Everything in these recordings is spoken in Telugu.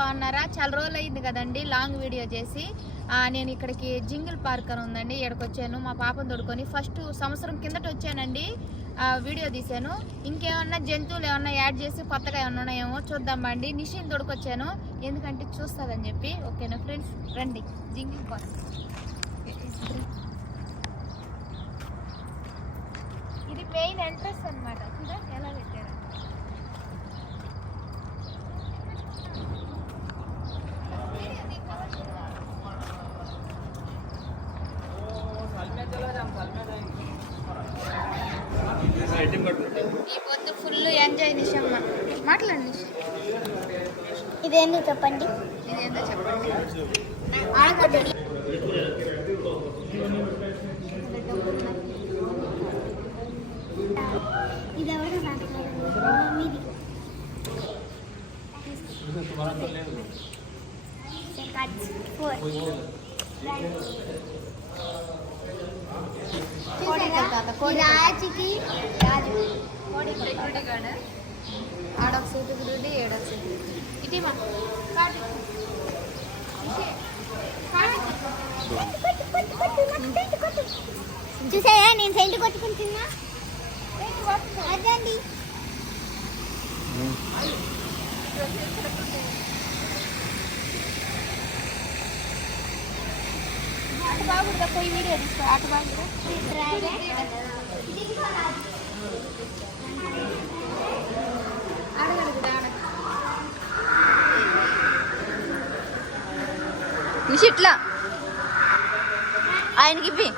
బాగున్నారా? చాలా రోజులు అయింది కదండి లాంగ్ వీడియో చేసి. నేను ఇక్కడికి జింగిల్ పార్క్ అని ఉందండి ఇక్కడికి వచ్చాను మా పాపను తోడుకొని ఫస్ట్ సంవత్సరం కిందట వచ్చానండి వీడియో తీశాను. ఇంకేమన్నా జంతువులు ఏమన్నా యాడ్ చేసి కొత్తగా ఏమన్నా ఉన్నాయేమో చూద్దామండి నిషిని తోడుకొచ్చాను. ఎందుకంటే చూస్తుందని చెప్పి. ఓకేనా ఫ్రెండ్స్? రండి జింగిల్ పార్క్ ఇది మెయిన్ ఎంట్రెన్స్ అనమాట చెప్పండి ఇదేందో చెప్పండి ఆడకూడదు ఇది ఎవరు మమ్మీది ఫోర్ కోడి తాత, కోడి తాత. రాజుకి రాజు కోడి సెక్యూరిటీ గార్డ్ ఆడొక సెక్యూరిటీ ఏడొక సెక్యూరిటీ ఇటీమా చూసాయా నేను సెంటు కొట్టుకుంటున్నా అదండి అటు బాగుందా పోయి వీడియో తీసుకో. అటు బాగుందా అడగడు కదా ఆడ నిషి ఇట్లా. ఆయనకి ఇవ్వి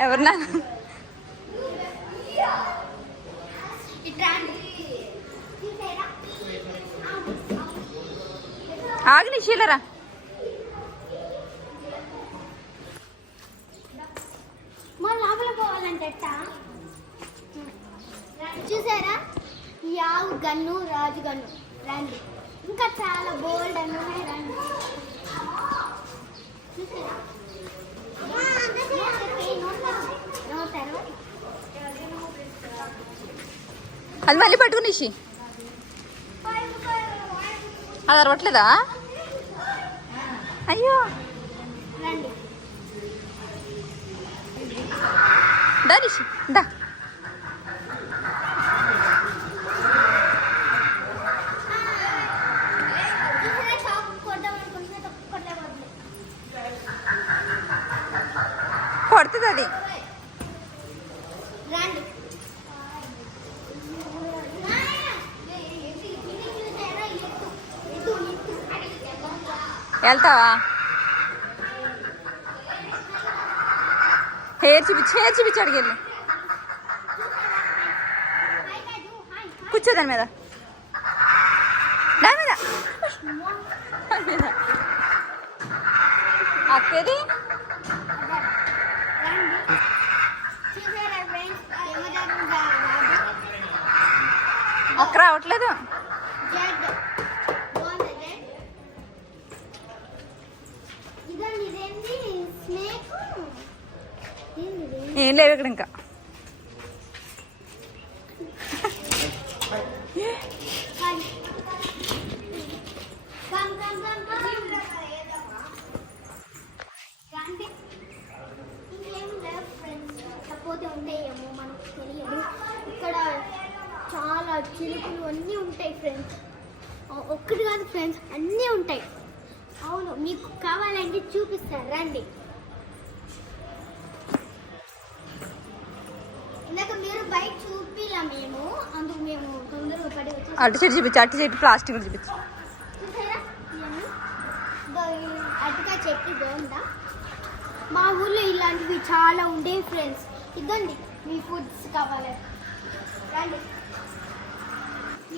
ఎవరు నాన్న ఆగు నిషీలరా మా లోపల పోవాలంటే ఎట్టా? చూసారా ఈ ఆవు గన్ను రాజు గన్ను రండి ఇంకా చాలా బోల్డ్ అని ఉన్నాయి రండి చూసారా నో తెరవ. అది మళ్ళీ పట్టుకుని నిషి అది అరవట్లేదా? అయ్యో. రండి. దా నిషి దా చూసారా షాప్ కొడదాం అనుకుంటున్నా తప్పు కొట్టలేకపోతుంది కొడుతుంది అది రండి చూసారా ఎత్తు ఎత్తు ఎత్తు వెళ్తావా? హెయిర్ చూపించి హెయిర్ చూపించి అడిగేళ్ళు కూర్చో దాని మీద. దాని మీద. అక్కది? మీద అక్క రావట్లేదు. ఏంది ఏం లేవు ఇక్కడ ఇంకా కమ్ కమ్ కమ్ కమ్ రండి ఇంకేం లేవు ఫ్రెండ్స్ కాకపోతే ఉంటాయేమో మనకు తెలియదు ఇక్కడ చాలా చిలుకలు అన్నీ ఉంటాయి ఫ్రెండ్స్ ఒక్కటి కాదు ఫ్రెండ్స్ అన్నీ ఉంటాయి అవును మీకు కావాలంటే చూపిస్తారు రండి ఇందాక మీరు బయట చూపిలా మేము అందుకు మేము తొందరగా పడి వచ్చి అటు చెట్టు చూపించు అటు చెట్టు ప్లాస్టిక్ చూపించు. చెట్టు బాగుందా మా ఊర్లో ఇలాంటివి చాలా ఉండేవి ఫ్రెండ్స్ ఇదండి మీ ఫుడ్స్ కావాలి. రండి.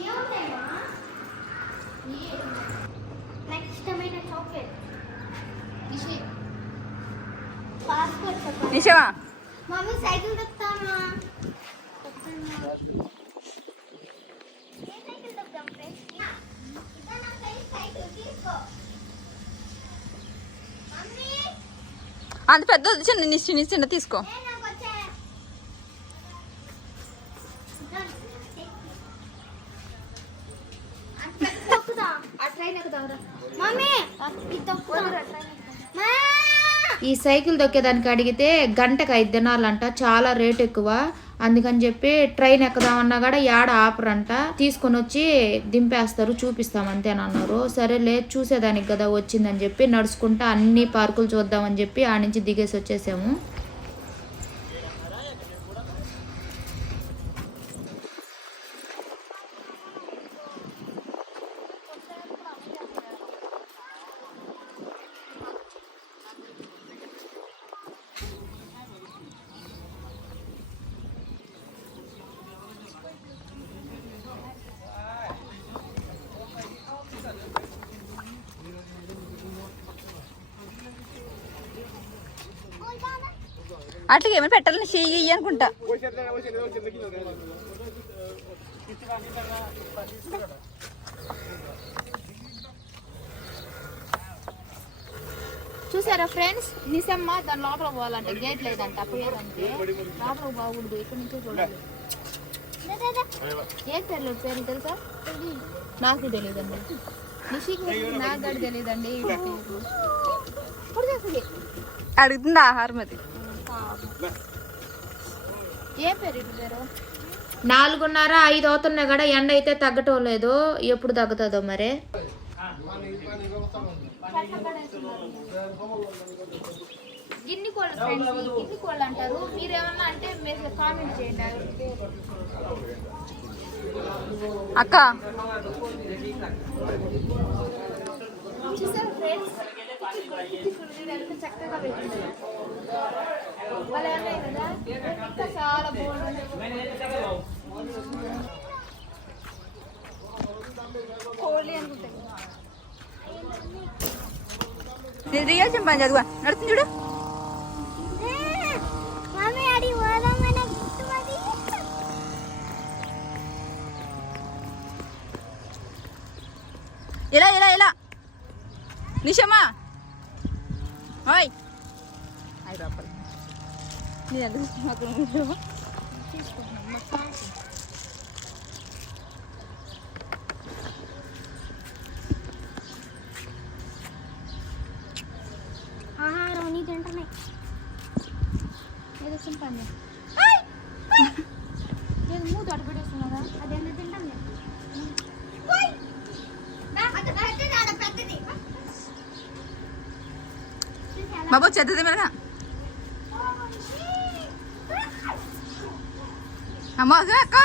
ఏముంటాయమ్మా నాకు ఇష్టమైన చాక్లెట్ పాస్పోర్ట్ చెప్పండి మమ్మీ సైకిల్ తొక్కుతామా అంత పెద్ద చిన్న నీ చిన్న చిన్న తీసుకో. మమ్మీ! ఈ సైకిల్ దొక్కేదానికి అడిగితే గంటకు ఐదు దినాలంట చాలా రేట్ ఎక్కువ. అందుకని చెప్పి ట్రైన్ ఎక్కుదామన్నా కూడా యాడ ఆపరంట. తీసుకొని వచ్చి దింపేస్తారు చూపిస్తాం అంతేనన్నారు సరేలే చూసేదానికి కదా వచ్చిందని చెప్పి నడుచుకుంటా అన్ని పార్కులు చూద్దామని చెప్పి ఆ నుంచి దిగేసి వచ్చేసాము. అట్లకి ఏమైనా పెట్టాలని చెయ్యి అనుకుంటా. చూసారా ఫ్రెండ్స్? నిసమ్మ దాని లోపల పోవాలంటే గేట్ లేదంట పోయేదంటే. లోపల బాగుండు ఇక్కడ నుంచే చూడాలి. ఏం పేర్లు పేరు తెలుసా? నాకు తెలియదండి. నిషికి నాకు తెలియదండి. అడుగుతుంది ఆహారం అది. నాలుగున్నర ఐదు అవుతున్నా కూడా ఎండ అయితే తగ్గటం లేదు ఎప్పుడు తగ్గుతుందో మరి? గిన్ని కోళ్ళు ఫ్రెండ్స్ గిన్ని కోళ్ళు అంటారు. మీరేమన్నా అంటే మీరు కామెంట్ చేయండి. అక్క. చూసారా ఫ్రెండ్స్ చక్కగా భలే చదువు కదా నడుతుంది చూడు ఇలా ఇలా ఇలా నిషమ్మా ఓయ్. నీ ఎంత తీసుకున్నా ఆహారం నీ తింటున్నాయి ఏదో సింపండి ఏదో మూత అటు పెట్టేస్తున్నారా అదేందో తింటాం నేను ఓయ్! దా, అది పెద్దది, ఆడ పెద్దది. చూసావా? బాబు చెద్దది మీద అమ్మ అక్క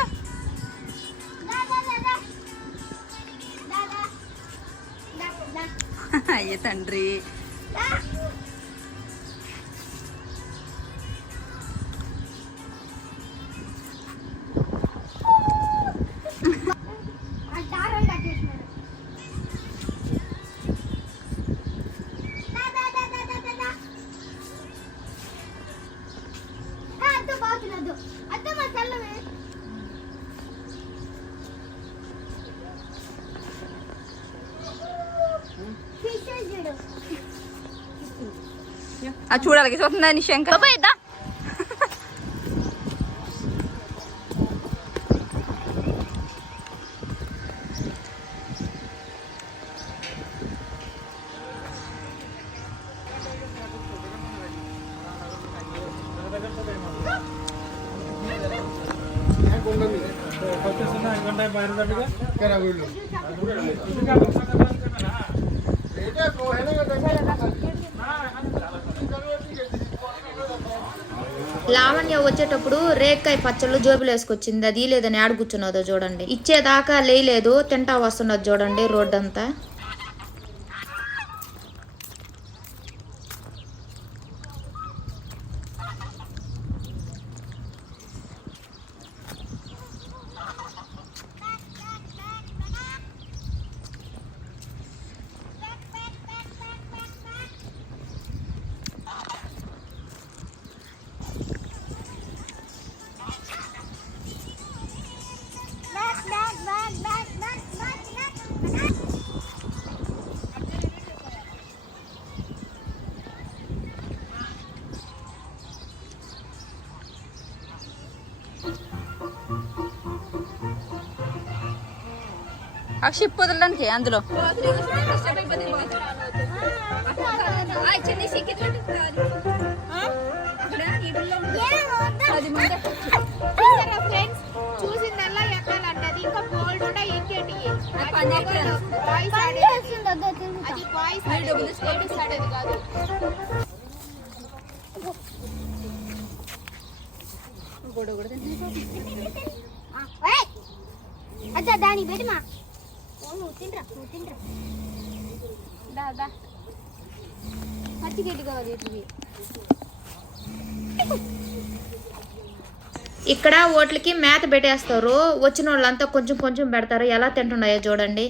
అయ్యే తండ్రి అది చూడాలి చూస్తుందా నిశంక బాబా ఇద్దా లావణ్య వచ్చేటప్పుడు రేక్కాయ పచ్చళ్ళు జోబులు వేసుకొచ్చింది. అది లేదని ఆడ కూర్చున్నదో చూడండి. ఇచ్చేదాకా లేయలేదు. తింటా వస్తున్నది చూడండి రోడ్ ఆ షిప్ వదలడానికి అందులో. చూసిందల్లా ఎక్కాలంటది ఇంకా బోల్డ్ ఉంటాయి ఎక్కేటి బాయ్స్ ఆడేది. అది బాయ్స్ ఆడేది. లేడీస్ ఆడేది కాదు. అచ్చా దాని పెట్టుమా నువ్వు నువ్వు పచ్చి గడ్డి కావాలి వీటికి ఇక్కడ ఓట్లకి మేత పెట్టేస్తారు. వచ్చిన వాళ్ళంతా కొంచెం కొంచెం పెడతారు. ఎలా తింటున్నాయో చూడండి.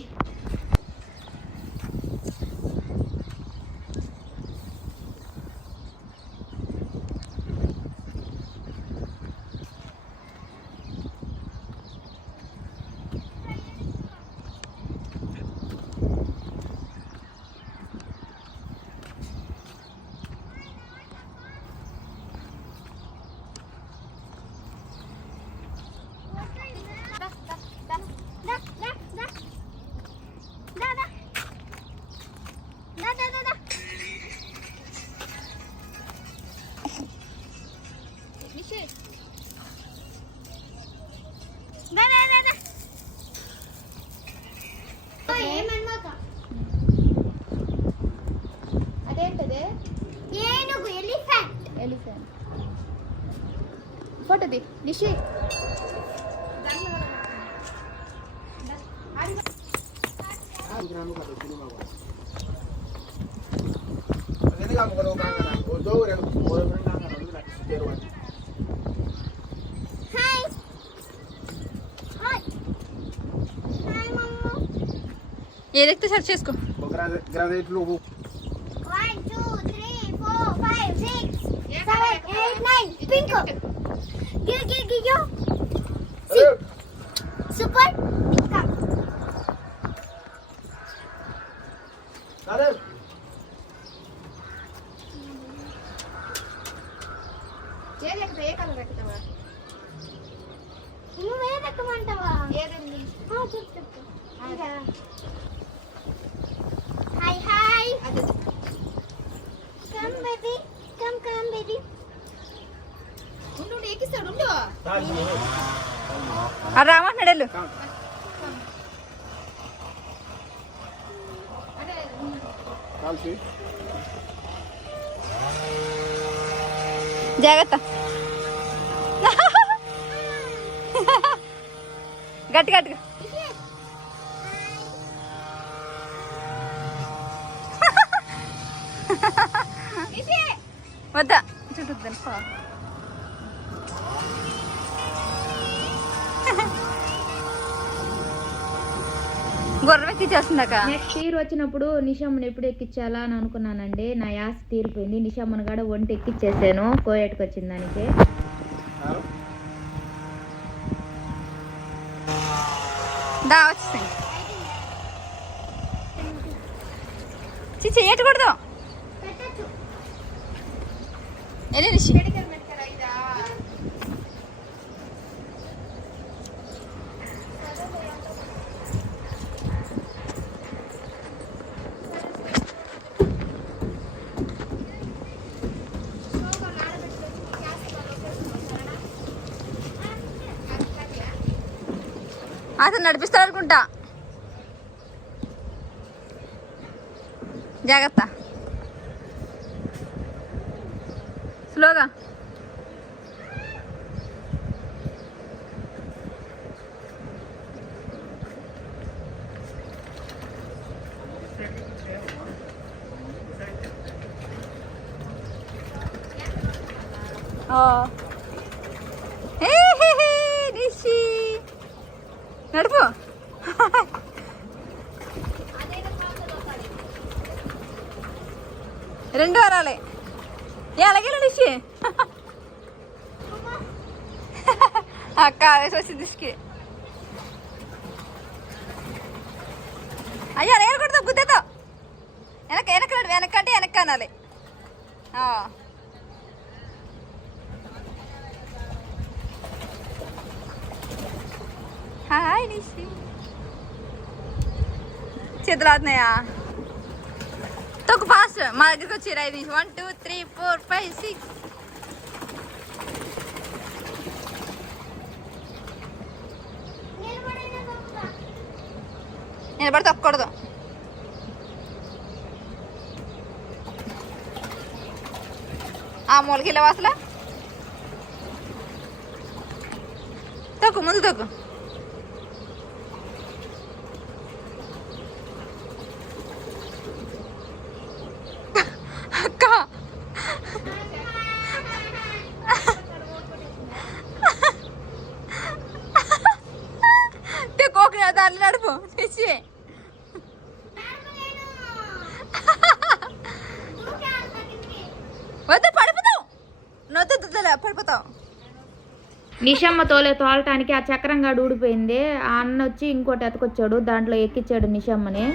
ಅದೇಂತದೆ ಏನು? Elephant. Elephant. Photo Nishi. Este es el chesco. El 1, 2, 3, 4, 5, 6, 7, 8, 9, 5. ¿Qué, qué, qué. Super. Dale. ¿Qué es ¿Qué es lo que te llega a la ¿Qué es a la ¿Qué es ¿Qué es ¿Qué es ¿Qué es ¿Qué es. Baby come come baby ఉండు ఎక్కిస్తాడు ఉండు. వెళ్ళు అదే జాగ్రత్త. గట్టి గట్టిగా. ఎక్కిచ్చేస్తుందాక నెక్స్ట్ ఇయర్ వచ్చినప్పుడు నిషమ్మని ఎప్పుడు ఎక్కించాలా అని అనుకున్నానండి. నా యాస తీరిపోయింది. నిషమ్మని కూడా ఒంటి ఎక్కిచ్చేసాను. కోయట్కి వచ్చిన దానికి. దా వెళ్ళి నిషి అతను నడిపిస్తాడు అనుకుంటా. జాగ్రత్త. 说啥？啊。అక్క వేసి వచ్చి దిష్కి అయ్యో అలాగే వెనక వెనక వెనక అంటే వెనక అనాలి. ఆ. హాయ్ నిషి. చేతులు ఆడుతున్నాయా? తొక్కు ఫాస్ట్ మా దగ్గరికి వచ్చి ఐదు నిమిషం one two three four five six నిలబడి తొక్కకూడదు ఆ మూలకి వెళ్ళావా అసలు తొక్కు ముందు తొక్కు నిషమ్మ తోలే తోలటానికి ఆ చక్రంగాడు ఊడిపోయింది. ఆ అన్న వచ్చి ఇంకోటి ఎతకొచ్చాడు దాంట్లో ఎక్కిచ్చాడు నిషమ్మని.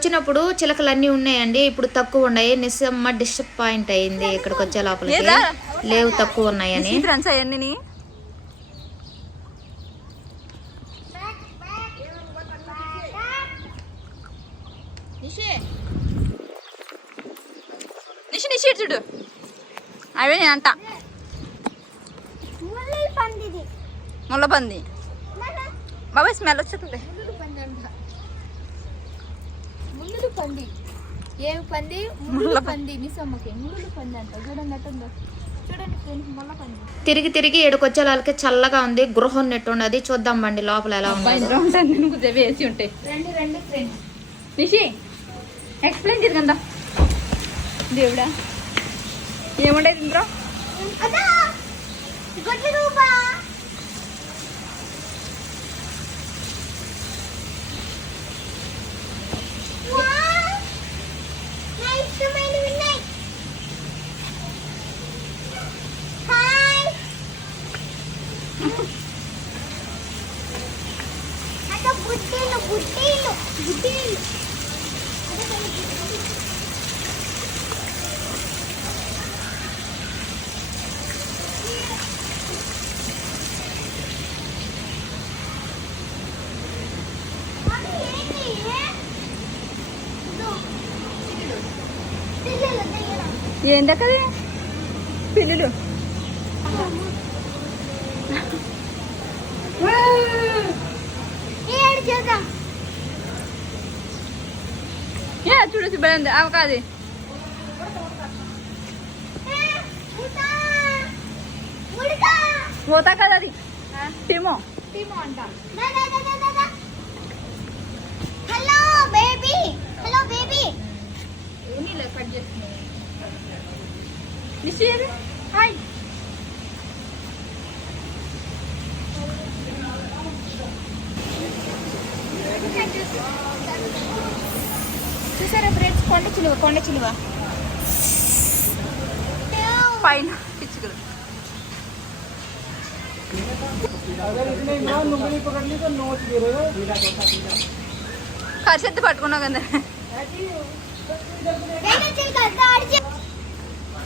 వచ్చినప్పుడు చిలకలు అన్నీ ఉన్నాయండి. ఇప్పుడు తక్కువ ఉన్నాయి. నిస్సమ్మ డిసప్పాయింట్ అయింది. ఇక్కడికి వచ్చే లోపలికి? లేవు తక్కువ ఉన్నాయని. ఫ్రెండ్స్ అవన్నీ నిషి. నిషి చూడు. అవే నేను అంట. ముళ్ళపంది బాబాయ్ స్మెల్ వచ్చేస్తుంది. ముళ్ళు పంది. ఏమి పంది? ముళ్ళు పంది. నిసమ్మకి ముళ్ళు పంది అంట. చూడండి పంది. తిరిగి తిరిగి ఏడుకొచ్చే వాళ్ళకి చల్లగా ఉంది గృహం నెట్టు ఉన్నది చూద్దాం బండి లోపల ఎలా ఉంది. వేసి ఉంటాయి రండి రండి ఫ్రెండ్స్. నిషి ఎక్స్ప్లెయిన్ చేద్దాం కదా. దేవుడా. ఏముండేది ఇంద్ర అదా గొడ్ల రూపా వావ్! నా ఇష్టమైనవి ఉన్నాయి. హాయ్ అక్క బుడ్డీలు బుడ్డీలు బుడ్డీలు మమ్మీ ఏంటి ఇదో. పిల్లలు దగ్గర ఏంటక్కది పిల్లులు ఏడు చేద్దాం ఏ చూడొచ్చు బాగుంది అవ కాదు ఏ, ఉడతా. ఉడతా. పోతా కదా అది టిమో టీమో అంట దా, దా, దా, దా, దా, దా. హలో బేబీ హలో బేబీ ఉన్నీలే కట్ చేస్తున్నాయి నిషి ఏది? హాయ్ చూసారా ఫ్రెండ్స్ కొండ చిలువ కొండ చిలువ. పైన పిచ్చుకలు. కరిసెత్తి పట్టుకున్నావు కదా.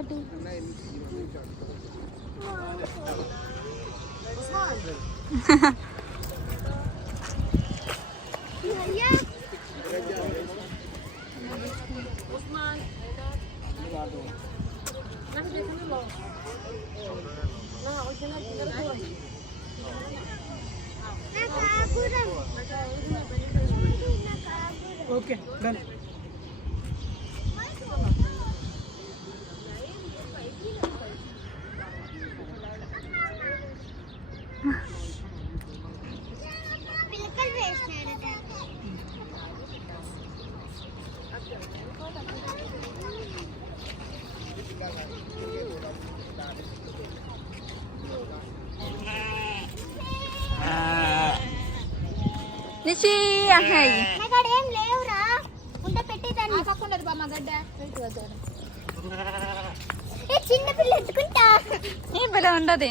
చే- ఓయ్, దాదా. దామని పోదాం రా. అయ్యో, ఓయ్. ఏ, రామచిలుకలు. రామచిల. అయ్యా నాకు ఆకురం. నాకు ఆకురం. ఓకే డన్ పిలకలు వేసినాడట నిషి అంటున్నాయి ఏం లేవురా. ఉంటే పెట్టేదాన్ని. పక్కన బామ్మ గడ్డ ఏ చిన్న పిల్ల ఎత్తుకుంటా. ఈ పిల్ల ఉండదు?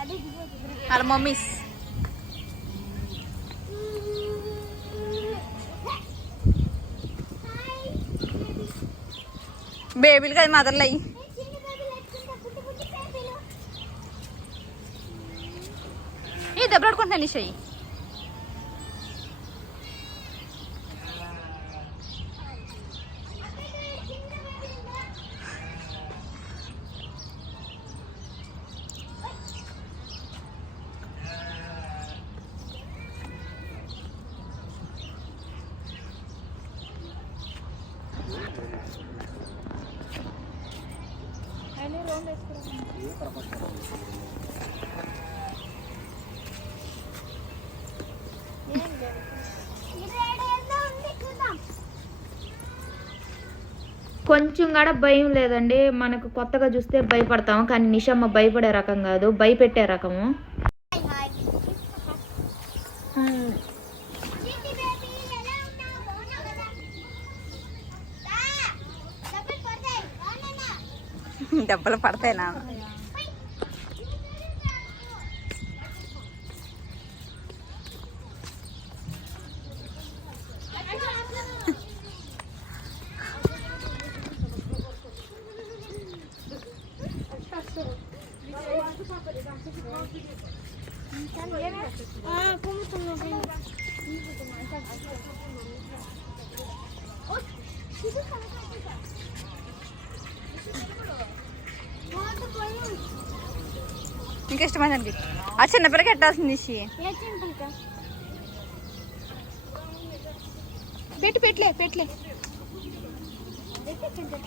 అదే దిగు, దిగు. వాళ్ళ మమ్మీస్ బేబీలు కదా మదర్లు అయ్యి చిన్న బాబులు ఎత్తుకుంటా, పుట్టి పుట్టి బేబీలు. ఈ దెబ్బలాడుకుంటున్నాను నిషయ్ ఇది ఏడేళ్ళలో ఉంది, చూద్దాం. కొంచెం కూడా భయం లేదండి మనకు కొత్తగా చూస్తే భయపడతాము కానీ నిషమ్మ భయపడే రకం కాదు భయపెట్టే రకము హాయ్, హాయ్. చిట్టి బేబీ, ఎలా ఉన్నావు? బాగున్నావు కదా? దా, డబ్బులు పడతాయి. బాగున్నానా? దెబ్బలు పడతాయి నా ఇంకా ఆ చిన్నపిల్లకి ఎట్టాల్సింది నిషి ఏ చింతలకా? పెట్టి ఎక్కడ చింతలు?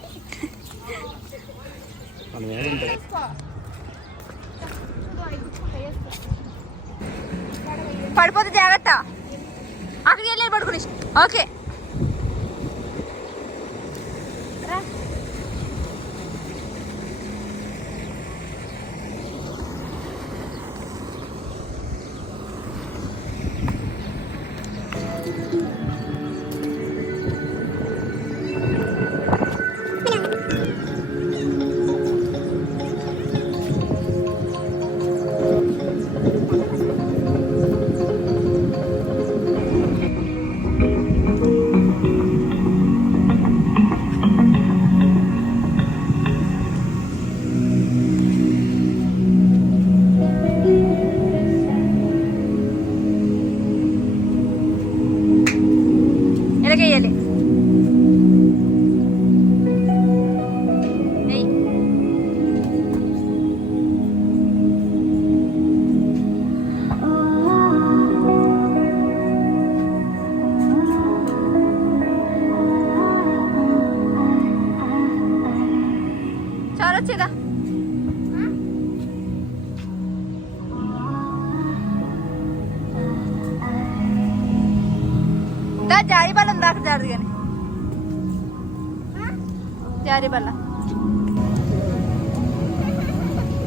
పడిపోతే జాగ్రత్త. అక్కడికి వెళ్ళి పడుకుని ఓకే.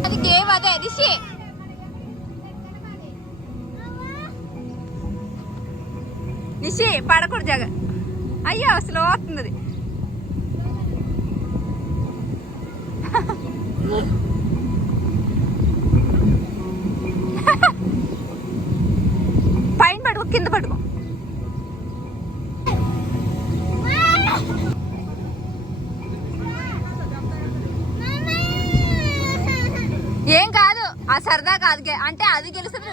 అది గేమ్ అదే అది షే పడకూడదు జాగ. అయ్యో స్లో అవుతుంది. అది. పైన పడుకో కింద పడుకో. అది కాదు అంటే అది గెలుస్తుంది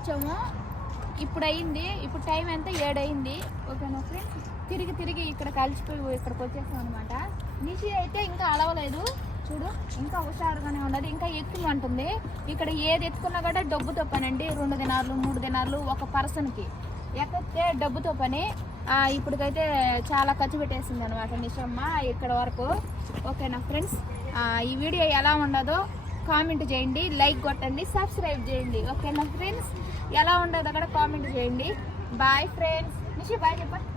వచ్చాము. ఇప్పుడు అయింది. ఇప్పుడు టైం ఎంత? ఏడైంది ఓకేనా ఫ్రెండ్స్ తిరిగి తిరిగి ఇక్కడ కలిసిపోయి ఇక్కడికి వచ్చేసాం అనమాట నిషి అయితే ఇంకా అలవలేదు. చూడు ఇంకా హుషారుగానే ఉన్నది. ఇంకా ఎక్కుమంటుంది ఇక్కడ ఏది ఎత్తుకున్నా కూడా డబ్బుతో పనండి రెండు దినాలు మూడు దినాలు ఒక పర్సన్కి ఎక్కితే డబ్బుతో పని ఇప్పటికైతే చాలా ఖర్చు పెట్టేసింది అనమాట నిషమ్మ ఇక్కడ వరకు. ఓకేనా ఫ్రెండ్స్ ఈ వీడియో ఎలా ఉండదో కామెంట్ చేయండి లైక్ కొట్టండి సబ్స్క్రైబ్ చేయండి. ఓకేనా ఫ్రెండ్స్? ఎలా ఉండదో కూడా కామెంట్ చేయండి. బాయ్ ఫ్రెండ్స్ నిషి బాయ్ చెప్పండి.